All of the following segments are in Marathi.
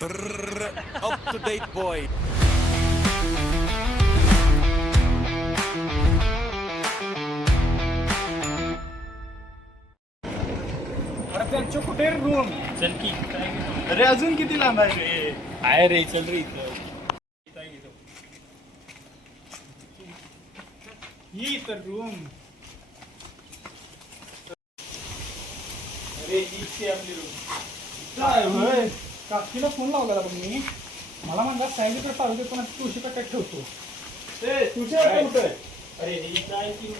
Up to date boy. अरे त्यांच्या कुठे रूम चल की काय घेतो? अरे अजून किती लांब आहे रे? आहे रे, चल रे इथं. काय घेतो? ही तर रूम. अरे हीच आहे आपली रूम. काय होय? काकीला फोन लावला बघ मी. मला म्हणला सायलीकडे चालू दे पण तुळशी कट्ट्यात ठेवतो. ते तुळशी काय? कुठे? अरे ही काय की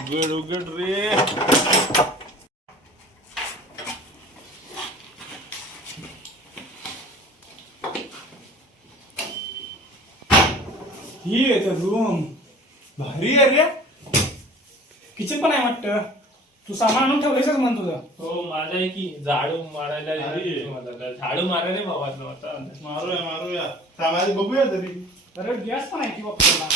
उघड उघड रे. ही आहे तर रूम. भारी आहे रे. किचन पण आहे वाटतं. तू सामान आणून ठेवलंयस म्हण तुझं. हो माझा आहे की झाडू मारायला अरे. मला झाडू मारायला भावा आता मारूया सामाज बघूया तरी. अरे गॅस पण आहे की वापरायला.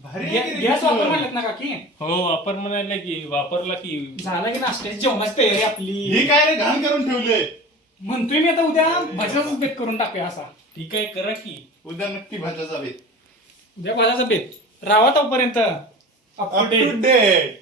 भारी आहे की रे गॅस वापर किचन. म्हणलेत ना काकी. हो वापर म्हणायला की वापरला की झाला की नाश्त्याची जेवणाची तयारी आपली. ही काय रे घाण करून ठेवले. म्हणतोय मी आता उद्या भजनाचाच बेत करून टाकूया असा. ठीक आहे करा की उद्या नक्की भाज्या जावे. उद्या भजनाचा बेत राहा तोपर्यंत अप टू डेट.